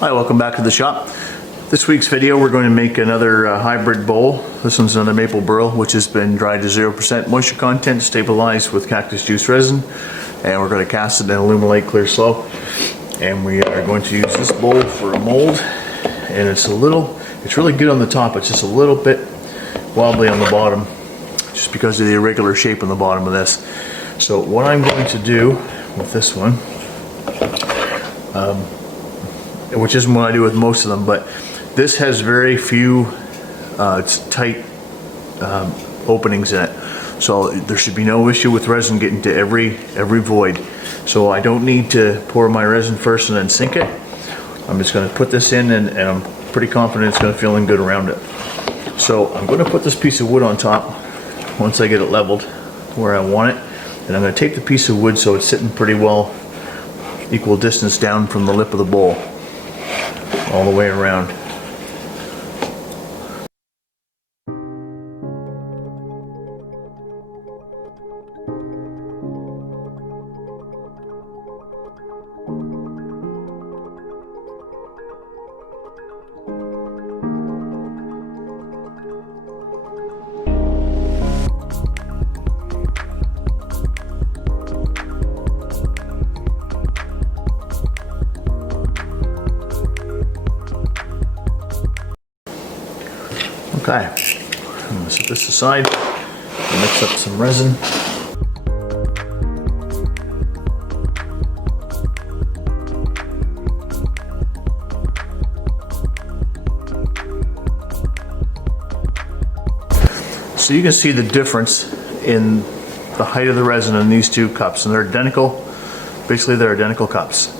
Hi, welcome back to the shop. This week's video we're going to make another hybrid bowl. This one's another maple burl which has been dried to 0% moisture content, stabilized with cactus juice resin, and we're going to cast it in Illuminate Clear Slow. And we are going to use this bowl for a mold, and it's really good on the top, it's just a little bit wobbly on the bottom just because of the irregular shape on the bottom of this. So what I'm going to do with this one, which isn't what I do with most of them, but this has very few tight openings in it, so there should be no issue with resin getting to every void. So I don't need to pour my resin first and then sink it. I'm just going to put this in, and I'm pretty confident it's going to feel in good around it. So I'm going to put this piece of wood on top once I get it leveled where I want it, and I'm going to take the piece of wood so it's sitting pretty well equal distance down from the lip of the bowl all the way around. Okay, I'm going to set this aside and mix up some resin. So you can see the difference in the height of the resin in these two cups, and they're identical. Basically, they're identical cups.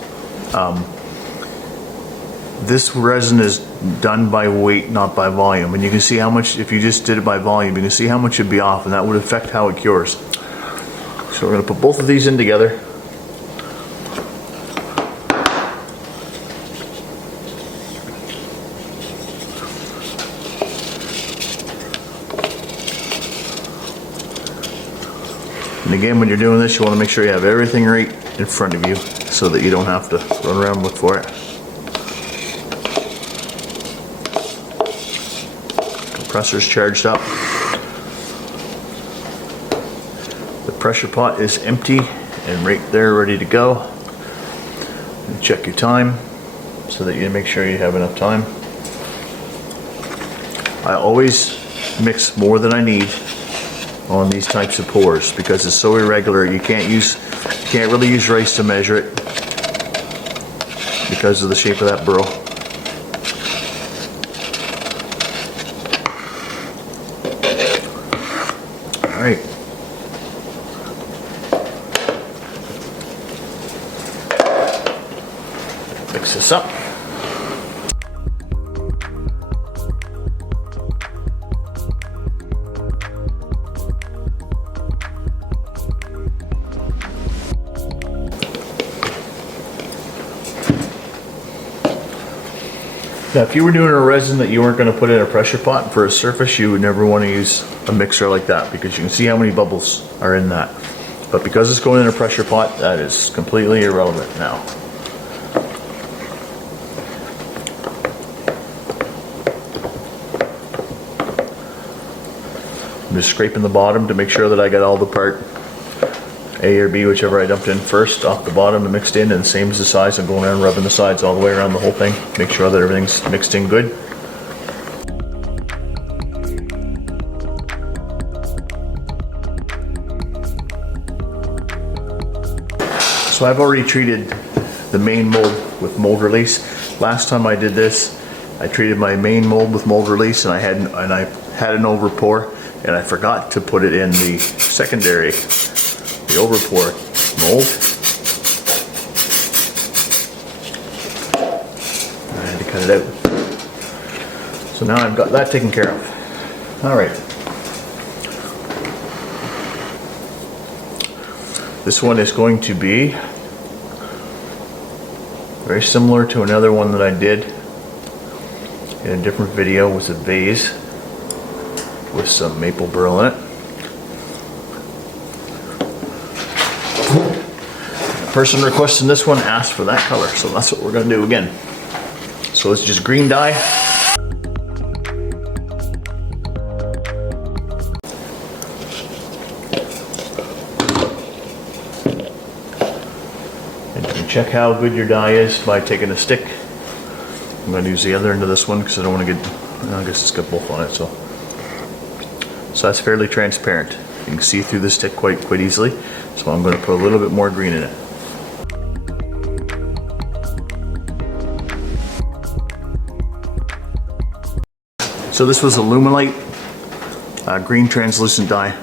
This resin is done by weight, not by volume, and you can see how much, if you just did it by volume, you can see how much would be off, and that would affect how it cures. So we're going to put both of these in together. And again, when you're doing this, you want to make sure you have everything right in front of you so that you don't have to run around and look for it. Compressor's charged up. The pressure pot is empty and right there ready to go. And check your time so that you make sure you have enough time. I always mix more than I need on these types of pours because it's so irregular. You can't really use rice to measure it because of the shape of that burl. All right. Mix this up. Now, if you were doing a resin that you weren't going to put in a pressure pot for a surface, you would never want to use a mixer like that because you can see how many bubbles are in that. But because it's going in a pressure pot, that is completely irrelevant now. I'm just scraping the bottom to make sure that I got all the part A or B, whichever I dumped in first, off the bottom and mixed in, and same as the sides. I'm going around rubbing the sides all the way around the whole thing. Make sure that everything's mixed in good. So I've already treated the main mold with mold release. Last time I did this, I treated my main mold with mold release, and I had an over pour, and I forgot to put it in the secondary, the over pour mold. I had to cut it out. So now I've got that taken care of. All right. This one is going to be very similar to another one that I did in a different video with a vase with some maple burl in it. The person requesting this one asked for that color, so that's what we're going to do again. So it's just green dye. And you can check how good your dye is by taking a stick. I'm going to use the other end of this one because I don't want to get, I guess it's got both on it. So that's fairly transparent. You can see through the stick quite easily. So I'm going to put a little bit more green in it. So this was Illuminate green translucent dye.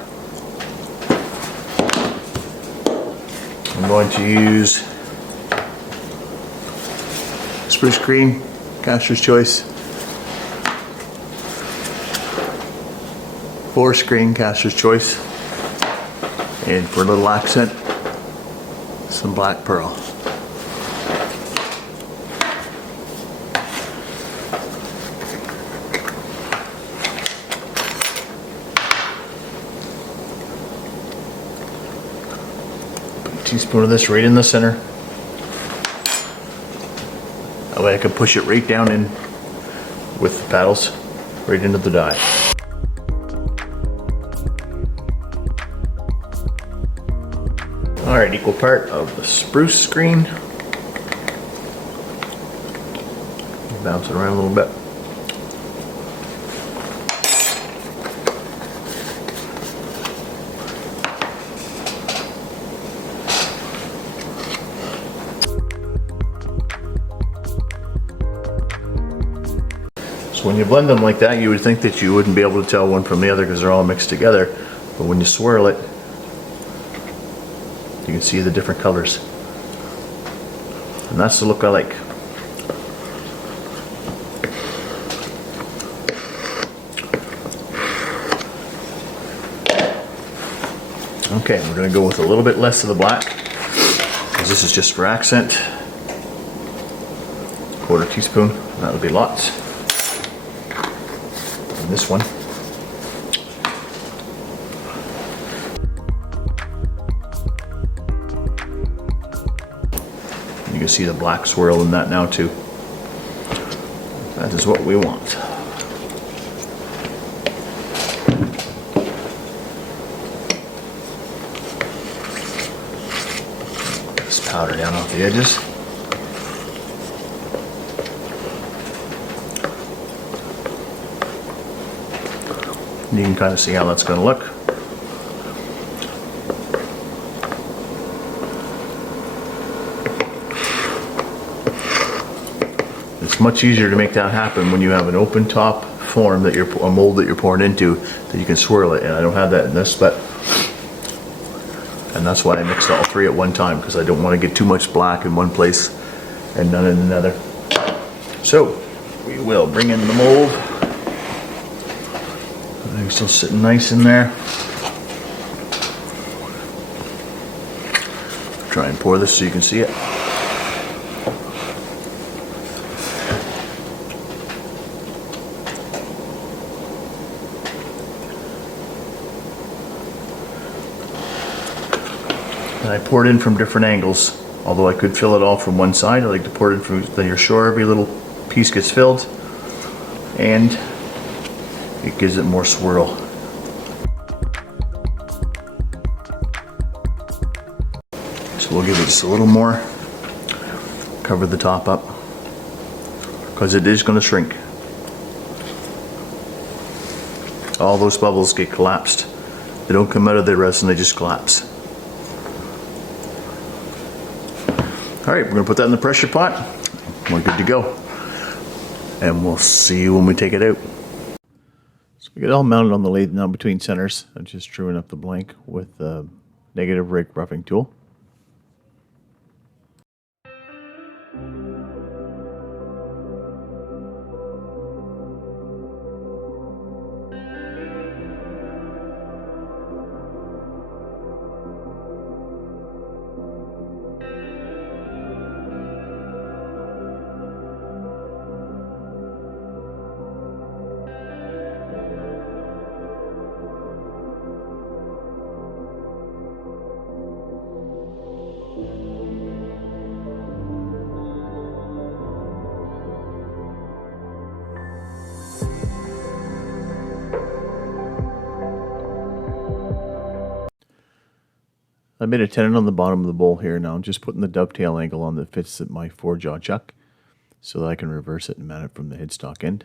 I'm going to use spruce green, caster's choice, forest green, caster's choice, and for a little accent, some black pearl. Teaspoon of this right in the center. That way I can push it right down in with the paddles, right into the dye. Alright, equal part of the spruce green. Bounce it around a little bit. So when you blend them like that, you would think that you wouldn't be able to tell one from the other because they're all mixed together. But when you swirl it, you can see the different colors. And that's the look I like. Okay, we're going to go with a little bit less of the black because this is just for accent. 1/4 teaspoon, that would be lots. And this one. You can see the black swirl in that now too. That is what we want. This powder down off the edges. You can kind of see how that's going to look. It's much easier to make that happen when you have an open top form that you're a mold that you're pouring into that you can swirl it. And I don't have that in this, and that's why I mixed all three at one time because I don't want to get too much black in one place and none in another. So we will bring in the mold. It's still sitting nice in there. Try and pour this so you can see it. And I pour it in from different angles. Although I could fill it all from one side, I like to pour it in from, then you're sure every little piece gets filled. And it gives it more swirl. So we'll give it just a little more. Cover the top up because it is going to shrink. All those bubbles get collapsed. They don't come out of the resin, they just collapse. Alright, we're going to put that in the pressure pot. We're good to go. And we'll see you when we take it out. So we get it all mounted on the lathe now between centers. I'm just truing up the blank with the negative rake roughing tool. I made a tenon on the bottom of the bowl here. Now I'm just putting the dovetail angle on that fits at my 4-jaw chuck so that I can reverse it and mount it from the headstock end.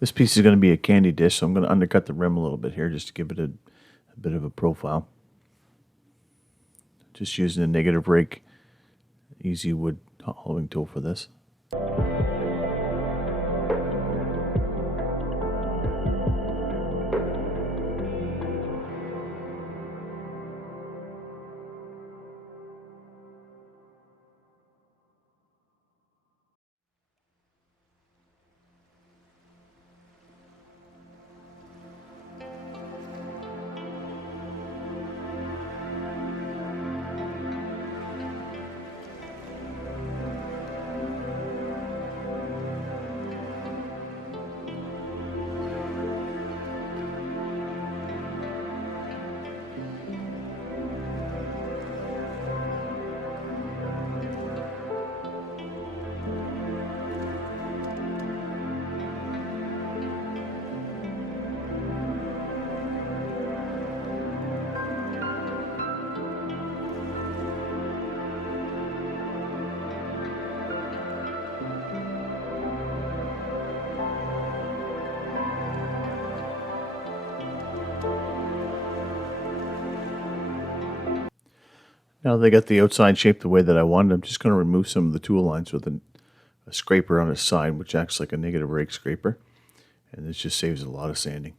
This piece is going to be a candy dish, so I'm going to undercut the rim a little bit here just to give it a bit of a profile. Just using a negative rake, easy wood hollowing tool for this. Now they got the outside shape the way that I wanted. I'm just going to remove some of the tool lines with a scraper on its side, which acts like a negative rake scraper. And this just saves a lot of sanding.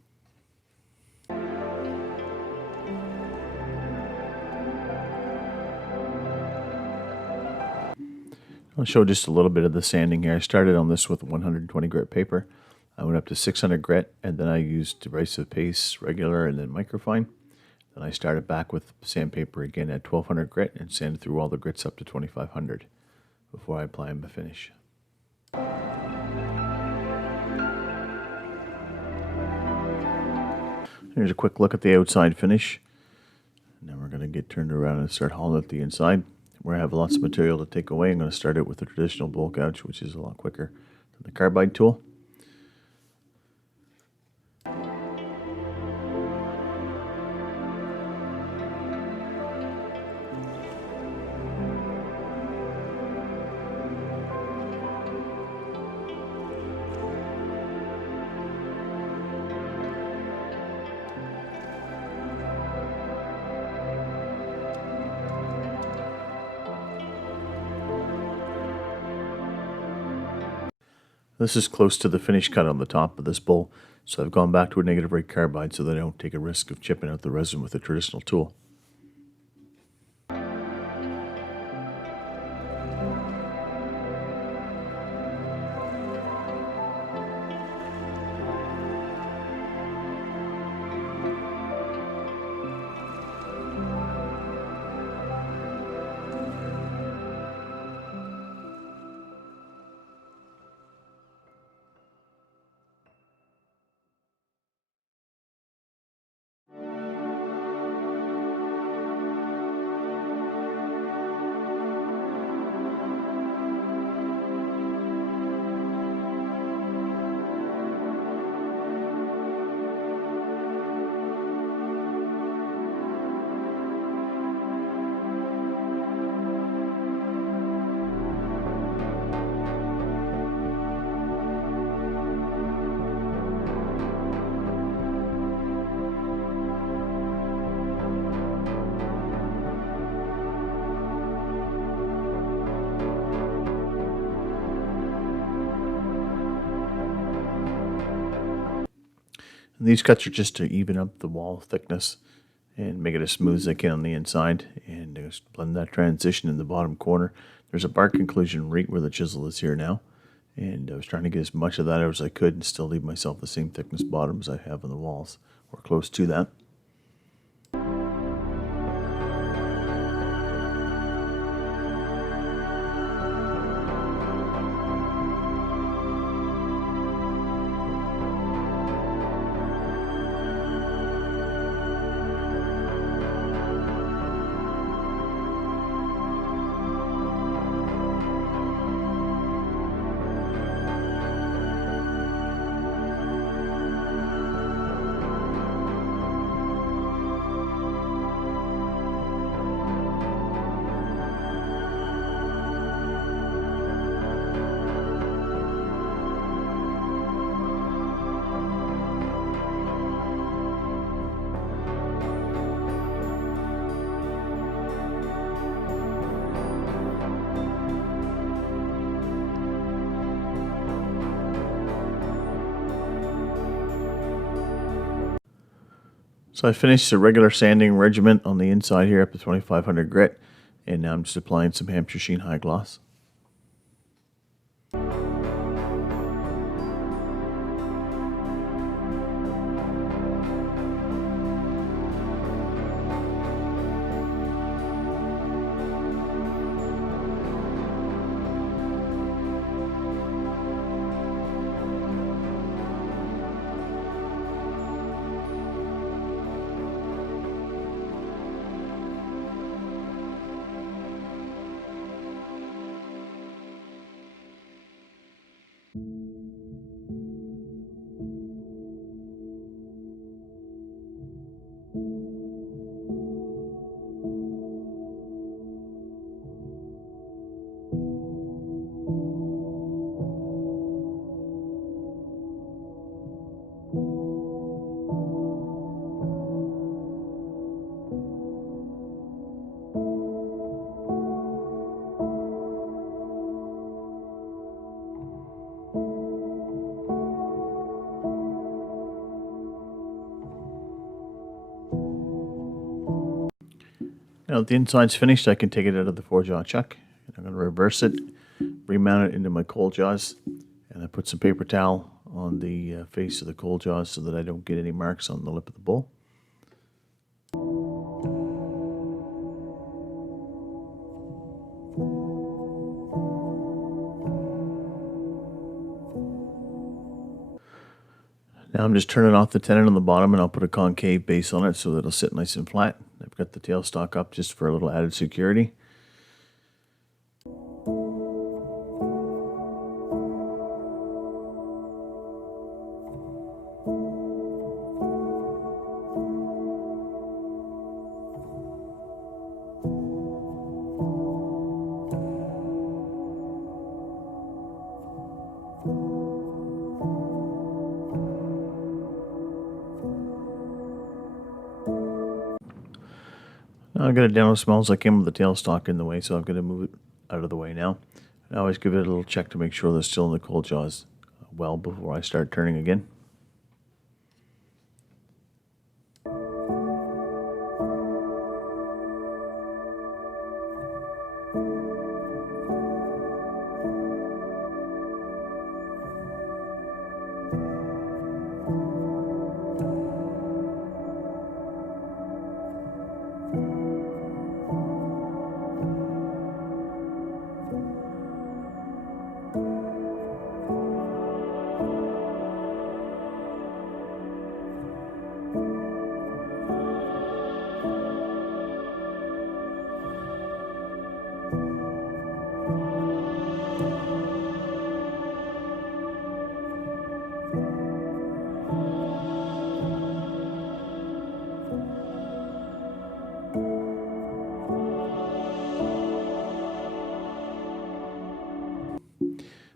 I'll show just a little bit of the sanding here. I started on this with 120 grit paper. I went up to 600 grit, and then I used derisive paste, regular, and then microfine. Then I started back with sandpaper again at 1200 grit and sanded through all the grits up to 2500 before I apply them a finish. Here's a quick look at the outside finish. Now we're going to get turned around and start hauling at the inside. Where I have lots of material to take away, I'm going to start it with the traditional bowl gouge, which is a lot quicker than the carbide tool. This is close to the finish cut on the top of this bowl, so I've gone back to a negative rake carbide so that I don't take a risk of chipping out the resin with a traditional tool. And these cuts are just to even up the wall thickness and make it as smooth as I can on the inside, and just blend that transition in the bottom corner. There's a bark inclusion right where the chisel is here now, and I was trying to get as much of that out as I could and still leave myself the same thickness bottom as I have on the walls, or close to that. So I finished the regular sanding regimen on the inside here up to 2500 grit, and now I'm just applying some Hampshire Sheen High Gloss. Now that the inside's finished, I can take it out of the 4-jaw chuck. I'm going to reverse it, remount it into my coal jaws, and I put some paper towel on the face of the coal jaws so that I don't get any marks on the lip of the bowl. Now I'm just turning off the tenon on the bottom, and I'll put a concave base on it so that it'll sit nice and flat. I've got the tailstock up just for a little added security. I'll get it down as small as I can with the tailstock in the way, so I'm going to move it out of the way now. I always give it a little check to make sure they're still in the coal jaws well before I start turning again.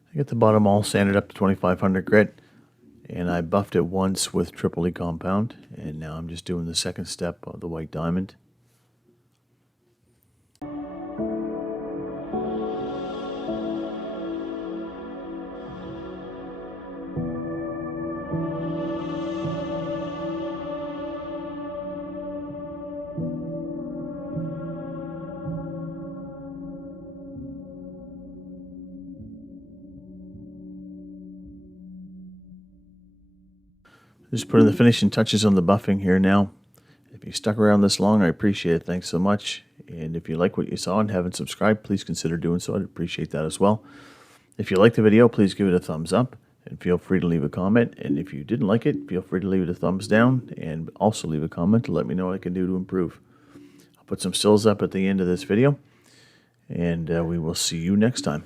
I get the bottom all sanded up to 2500 grit, and I buffed it once with triple E compound, and now I'm just doing the second step of the white diamond. Just putting the finishing touches on the buffing here now. If you stuck around this long, I appreciate it. Thanks so much. And if you like what you saw and haven't subscribed, please consider doing so. I'd appreciate that as well. If you liked the video, please give it a thumbs up and feel free to leave a comment. And if you didn't like it, feel free to leave it a thumbs down and also leave a comment to let me know what I can do to improve. I'll put some stills up at the end of this video, and we will see you next time.